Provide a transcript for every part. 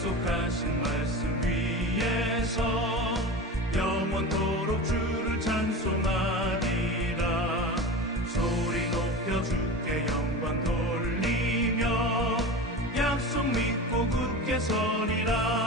약속하신 말씀 위에서 영원토록 주를 찬송하리라. 소리 높여 주께 영광 돌리며 약속 믿고 굳게 서리라.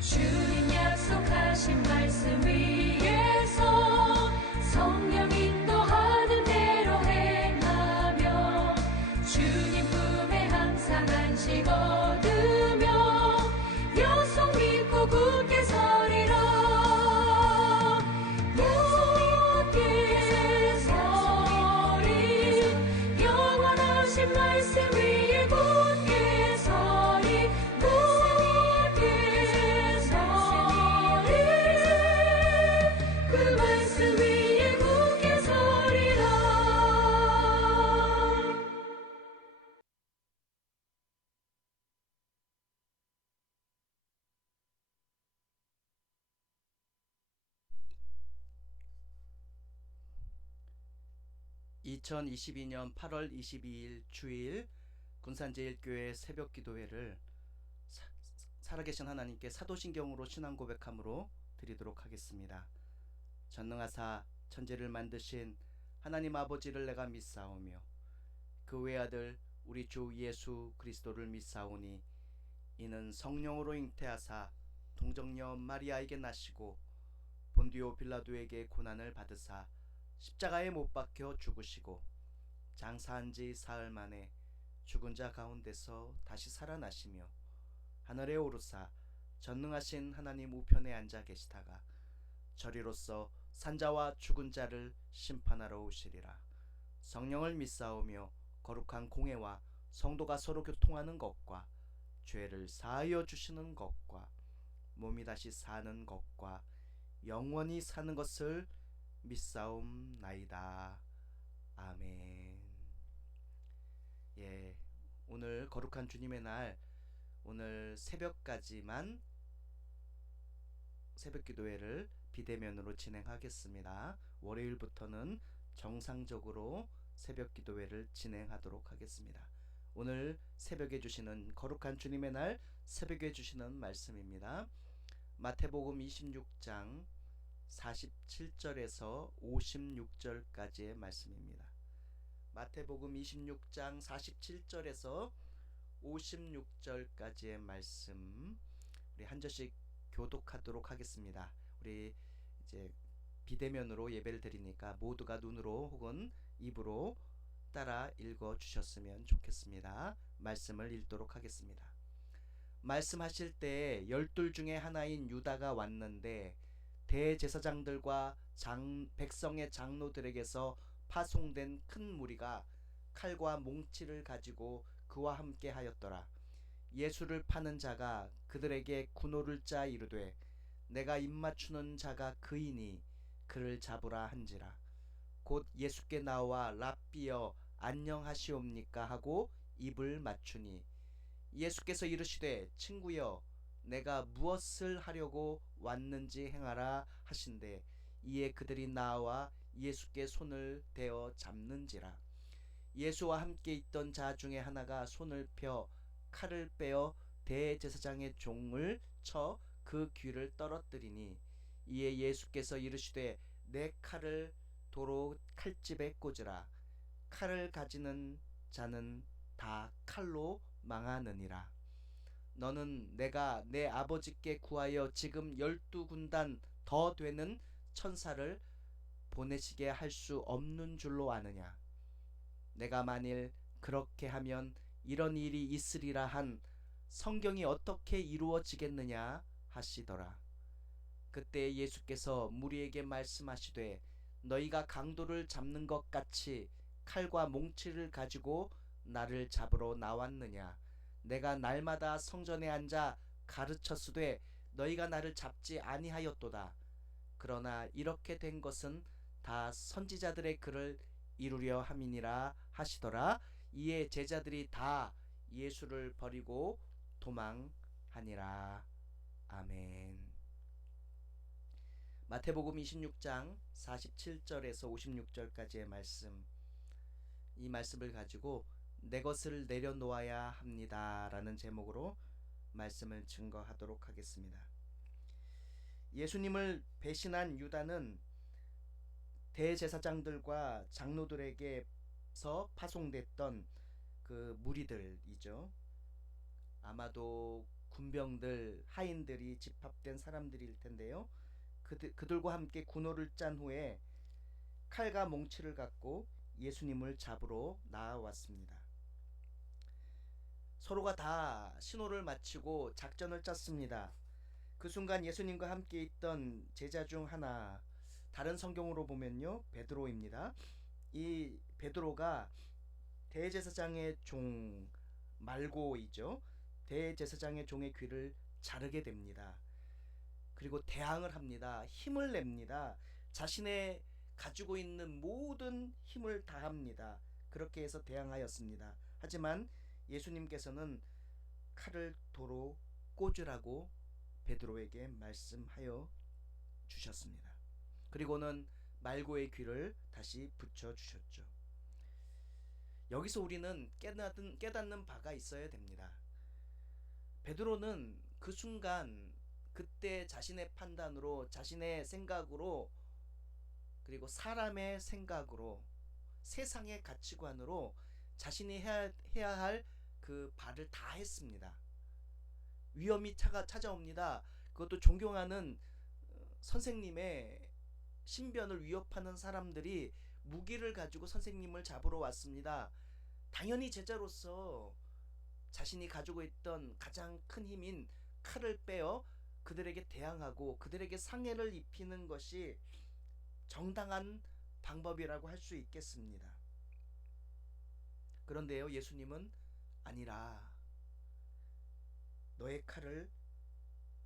주님 약속하신 말씀 위에서 성령 인도하는 대로 행하며 주님 품에 항상 안식 얻으며 약속 믿고 굳게 서리라. 굳게 서리 영원하신 말씀 위에 굳게 서리. 그 말씀 위에 굳게 서리라. 2022년 8월 22일 주일 군산제일교회 새벽기도회를 살아계신 하나님께 사도신경으로 신앙 고백함으로 드리도록 하겠습니다. 전능하사 천지를 만드신 하나님 아버지를 내가 믿사오며 그 외아들 우리 주 예수 그리스도를 믿사오니 이는 성령으로 잉태하사 동정녀 마리아에게 나시고 본디오 빌라도에게 고난을 받으사 십자가에 못 박혀 죽으시고 장사한 지 사흘 만에 죽은 자 가운데서 다시 살아나시며 하늘에 오르사 전능하신 하나님 우편에 앉아 계시다가 저리로서 산자와 죽은 자를 심판하러 오시리라. 성령을 믿사오며 거룩한 공회와 성도가 서로 교통하는 것과 죄를 사하여 주시는 것과 몸이 다시 사는 것과 영원히 사는 것을 믿사옵나이다. 아멘. 예, 오늘 거룩한 주님의 날, 오늘 새벽까지만 새벽기도회를 비대면으로 진행하겠습니다. 월요일부터는 정상적으로 새벽기도회를 진행하도록 하겠습니다. 오늘 새벽에 주시는 거룩한 주님의 날 새벽에 주시는 말씀입니다. 마태복음 26장 47절에서 56절까지의 말씀입니다. 마태복음 26장 47절에서 56절까지의 말씀 우리 한 절씩 교독하도록 하겠습니다. 우리 이제 비대면으로 예배를 드리니까 모두가 눈으로 혹은 입으로 따라 읽어 주셨으면 좋겠습니다. 말씀을 읽도록 하겠습니다. 말씀하실 때 12 중에 하나인 유다가 왔는데 대제사장들과 백성의 장로들에게서 파송된 큰 무리가 칼과 몽치를 가지고 그와 함께 하였더라. 예수를 파는 자가 그들에게 군호를 짜 이르되 내가 입맞추는 자가 그이니 그를 잡으라 한지라. 곧 예수께 나와 랍비여 안녕하시옵니까 하고 입을 맞추니 예수께서 이르시되 친구여 내가 무엇을 하려고 왔는지 행하라 하신대 이에 그들이 나와 예수께 손을 대어 잡는지라. 예수와 함께 있던 자 중에 하나가 손을 펴 칼을 빼어 대제사장의 종을 쳐 그 귀를 떨어뜨리니 이에 예수께서 이르시되 내 칼을 도로 칼집에 꽂으라. 칼을 가지는 자는 다 칼로 망하느니라. 너는 내가 내 아버지께 구하여 지금 12군단 더 되는 천사를 보내시게 할 수 없는 줄로 아느냐. 내가 만일 그렇게 하면 이런 일이 있으리라 한 성경이 어떻게 이루어지겠느냐 하시더라. 그때 예수께서 무리에게 말씀하시되 너희가 강도를 잡는 것 같이 칼과 몽치를 가지고 나를 잡으러 나왔느냐. 내가 날마다 성전에 앉아 가르쳤으되 너희가 나를 잡지 아니하였도다. 그러나 이렇게 된 것은 다 선지자들의 글을 이루려 함이니라 하시더라. 이에 제자들이 다 예수를 버리고 도망하니라. 아멘. 마태복음 26장 47절에서 56절까지의 말씀, 이 말씀을 가지고 내 것을 내려놓아야 합니다 라는 제목으로 말씀을 증거하도록 하겠습니다. 예수님을 배신한 유다는 대제사장들과 장로들에게서 파송됐던 그 무리들이죠. 아마도 군병들, 하인들이 집합된 사람들일 텐데요. 그들과 함께 군호를 짠 후에 칼과 몽치를 갖고 예수님을 잡으러 나아왔습니다. 서로가 다 신호를 마치고 작전을 짰습니다. 그 순간 예수님과 함께 있던 제자 중 하나, 다른 성경으로 보면요 베드로입니다. 이 베드로가 대제사장의 종 말고이죠. 대제사장의 종의 귀를 자르게 됩니다. 그리고 대항을 합니다. 힘을 냅니다. 자신의 가지고 있는 모든 힘을 다합니다. 그렇게 해서 대항하였습니다. 하지만 예수님께서는 칼을 도로 꽂으라고 베드로에게 말씀하여 주셨습니다. 그리고는 말고의 귀를 다시 붙여주셨죠. 여기서 우리는 깨닫는 바가 있어야 됩니다. 베드로는 그 순간 그때 자신의 판단으로, 자신의 생각으로, 그리고 사람의 생각으로, 세상의 가치관으로 자신이 해야 할 그 바를 다 했습니다. 위험이 찾아옵니다. 그것도 존경하는 선생님의 신변을 위협하는 사람들이 무기를 가지고 선생님을 잡으러 왔습니다. 당연히 제자로서 자신이 가지고 있던 가장 큰 힘인 칼을 빼어 그들에게 대항하고 그들에게 상해를 입히는 것이 정당한 방법이라고 할 수 있겠습니다. 그런데요, 예수님은 아니라 너의 칼을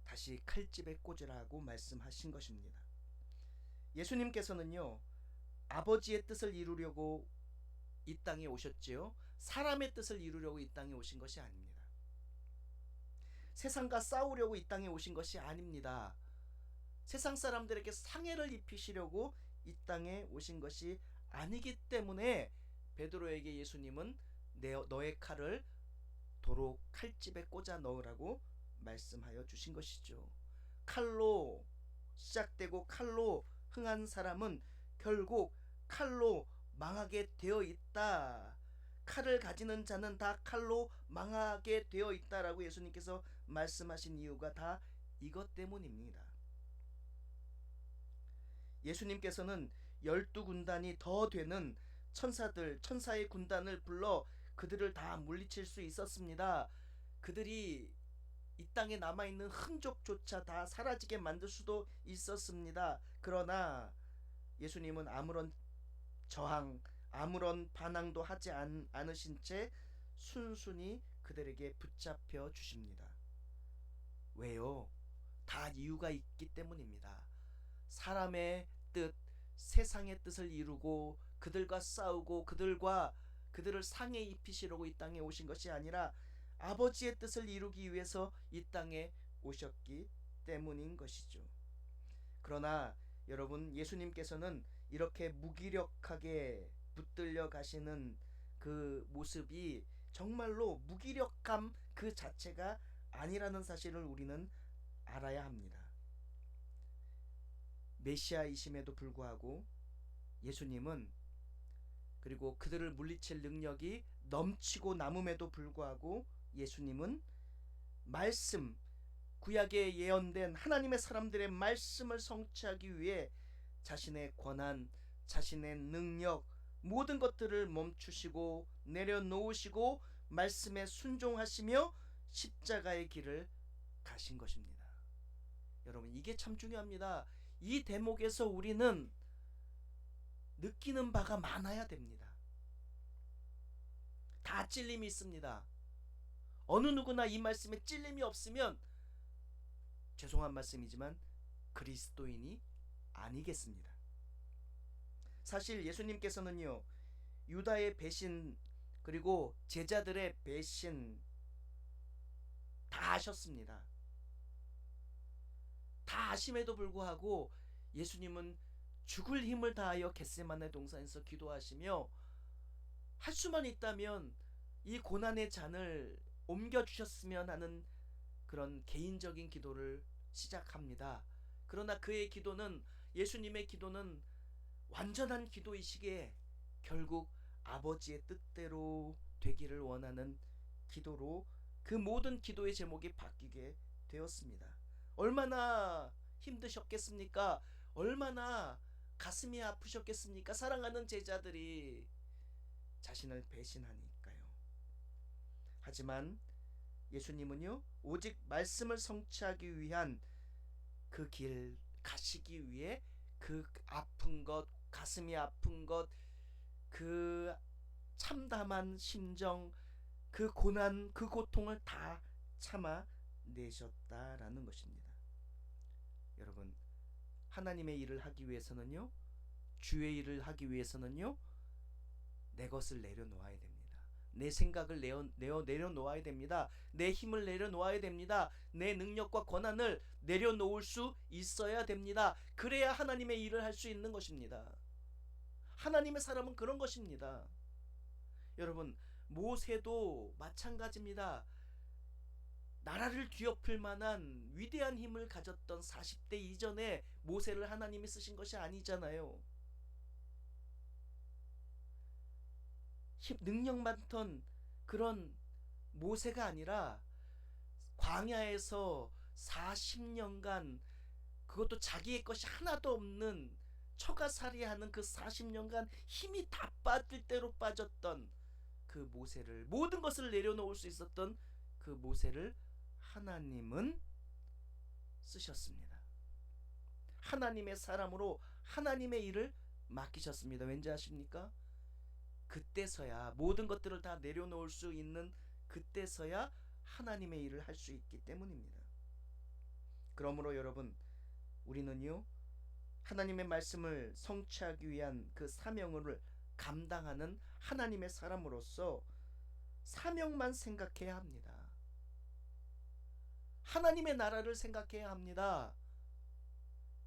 다시 칼집에 꽂으라고 말씀하신 것입니다. 예수님께서는요, 아버지의 뜻을 이루려고 이 땅에 오셨지요. 사람의 뜻을 이루려고 이 땅에 오신 것이 아닙니다. 세상과 싸우려고 이 땅에 오신 것이 아닙니다. 세상 사람들에게 상해를 입히시려고 이 땅에 오신 것이 아니기 때문에 베드로에게 예수님은 너의 칼을 도로 칼집에 꽂아 넣으라고 말씀하여 주신 것이죠. 칼로 시작되고 칼로 흥한 사람은 결국 칼로 망하게 되어 있다. 칼을 가지는 자는 다 칼로 망하게 되어 있다라고 예수님께서 말씀하신 이유가 다 이것 때문입니다. 예수님께서는 12군단이 더 되는 천사의 군단을 불러 그들을 다 물리칠 수 있었습니다. 그들이 이 땅에 남아있는 흔적조차 다 사라지게 만들 수도 있었습니다. 그러나 예수님은 아무런 저항, 아무런 반항도 하지 않으신 채 순순히 그들에게 붙잡혀 주십니다. 왜요? 다 이유가 있기 때문입니다. 사람의 뜻, 세상의 뜻을 이루고 그들과 싸우고 그들을 상해 입히시려고 이 땅에 오신 것이 아니라 아버지의 뜻을 이루기 위해서 이 땅에 오셨기 때문인 것이죠. 그러나 여러분, 예수님께서는 이렇게 무기력하게 붙들려 가시는 그 모습이 정말로 무기력함 그 자체가 아니라는 사실을 우리는 알아야 합니다. 메시아이심에도 불구하고 예수님은, 그리고 그들을 물리칠 능력이 넘치고 남음에도 불구하고 예수님은 말씀, 구약에 예언된 하나님의 사람들의 말씀을 성취하기 위해 자신의 권한, 자신의 능력, 모든 것들을 멈추시고 내려놓으시고 말씀에 순종하시며 십자가의 길을 가신 것입니다. 여러분, 이게 참 중요합니다. 이 대목에서 우리는 느끼는 바가 많아야 됩니다. 다 찔림이 있습니다. 어느 누구나 이 말씀에 찔림이 없으면, 죄송한 말씀이지만, 그리스도인이 아니겠습니다. 사실 예수님께서는요, 유다의 배신 그리고 제자들의 배신 다 아셨습니다. 다 아심에도 불구하고 예수님은 죽을 힘을 다하여 겟세마네 동산에서 기도하시며, 할 수만 있다면 이 고난의 잔을 옮겨주셨으면 하는 그런 개인적인 기도를 시작합니다. 그러나 그의 기도는, 예수님의 기도는 완전한 기도이시기에 결국 아버지의 뜻대로 되기를 원하는 기도로 그 모든 기도의 제목이 바뀌게 되었습니다. 얼마나 힘드셨겠습니까? 얼마나 가슴이 아프셨겠습니까? 사랑하는 제자들이 자신을 배신하니까요. 하지만 예수님은요, 오직 말씀을 성취하기 위한 그 길 가시기 위해 그 아픈 것, 가슴이 아픈 것, 그 참담한 심정, 그 고난, 그 고통을 다 참아내셨다라는 것입니다. 여러분, 하나님의 일을 하기 위해서는요, 주의 일을 하기 위해서는요, 내 것을 내려놓아야 됩니다. 내 생각을 내려놓아야 됩니다. 내 힘을 내려놓아야 됩니다. 내 능력과 권한을 내려놓을 수 있어야 됩니다. 그래야 하나님의 일을 할 수 있는 것입니다. 하나님의 사람은 그런 것입니다. 여러분, 모세도 마찬가지입니다. 나라를 뒤엎을 만한 위대한 힘을 가졌던 40대 이전에 모세를 하나님이 쓰신 것이 아니잖아요. 능력 많던 그런 모세가 아니라 광야에서 40년간, 그것도 자기의 것이 하나도 없는 처가살이하는 그 40년간 힘이 다 빠질 대로 빠졌던 그 모세를, 모든 것을 내려놓을 수 있었던 그 모세를 하나님은 쓰셨습니다. 하나님의 사람으로 하나님의 일을 맡기셨습니다. 왠지 아십니까? 그때서야, 모든 것들을 다 내려놓을 수 있는 그때서야 하나님의 일을 할 수 있기 때문입니다. 그러므로 여러분, 우리는요, 하나님의 말씀을 성취하기 위한 그 사명을 감당하는 하나님의 사람으로서 사명만 생각해야 합니다. 하나님의 나라를 생각해야 합니다.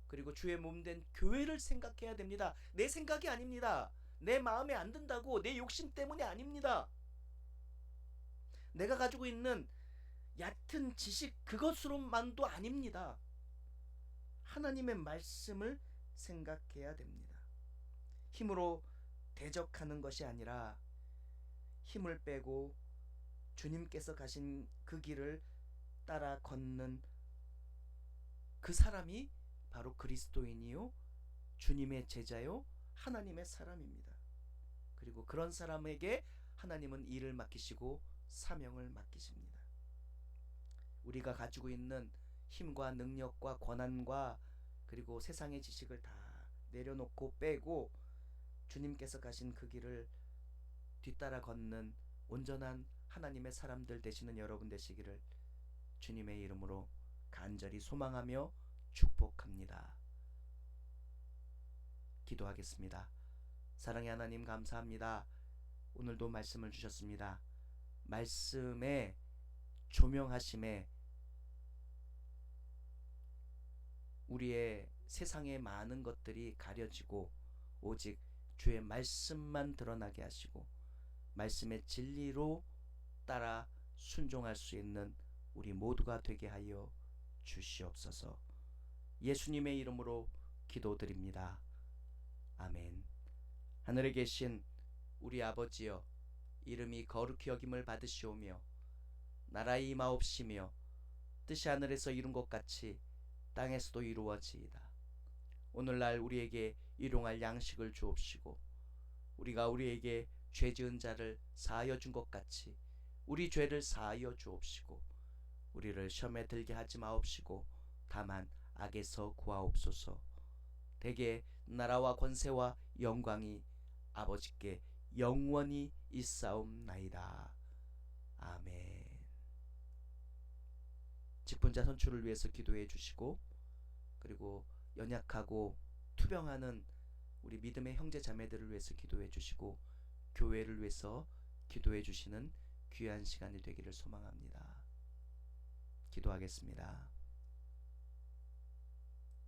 그리고 주의 몸된 교회를 생각해야 됩니다. 내 생각이 아닙니다. 내 마음에 안 든다고 내 욕심 때문이 아닙니다. 내가 가지고 있는 얕은 지식 그것으로만도 아닙니다. 하나님의 말씀을 생각해야 됩니다. 힘으로 대적하는 것이 아니라 힘을 빼고 주님께서 가신 그 길을 따라 걷는 그 사람이 바로 그리스도인이요, 주님의 제자요, 하나님의 사람입니다. 그리고 그런 사람에게 하나님은 일을 맡기시고 사명을 맡기십니다. 우리가 가지고 있는 힘과 능력과 권한과 그리고 세상의 지식을 다 내려놓고 빼고 주님께서 가신 그 길을 뒤따라 걷는 온전한 하나님의 사람들 되시는 여러분 되시기를 주님의 이름으로 간절히 소망하며 축복합니다. 기도하겠습니다. 사랑의 하나님 감사합니다. 오늘도 말씀을 주셨습니다. 말씀의 조명하심에 우리의 세상의 많은 것들이 가려지고 오직 주의 말씀만 드러나게 하시고 말씀의 진리로 따라 순종할 수 있는 우리 모두가 되게 하여 주시옵소서. 예수님의 이름으로 기도드립니다. 아멘. 하늘에 계신 우리 아버지여, 이름이 거룩히 여김을 받으시오며 나라의 임하옵시며 뜻이 하늘에서 이룬 것 같이 땅에서도 이루어지이다. 오늘날 우리에게 일용할 양식을 주옵시고 우리가 우리에게 죄 지은 자를 사하여 준 것 같이 우리 죄를 사하여 주옵시고 우리를 시험에 들게 하지 마옵시고 다만 악에서 구하옵소서. 대개 나라와 권세와 영광이 아버지께 영원히 있사옵나이다. 아멘. 직분자 선출을 위해서 기도해 주시고 그리고 연약하고 투병하는 우리 믿음의 형제 자매들을 위해서 기도해 주시고 교회를 위해서 기도해 주시는 귀한 시간이 되기를 소망합니다. 기도하겠습니다.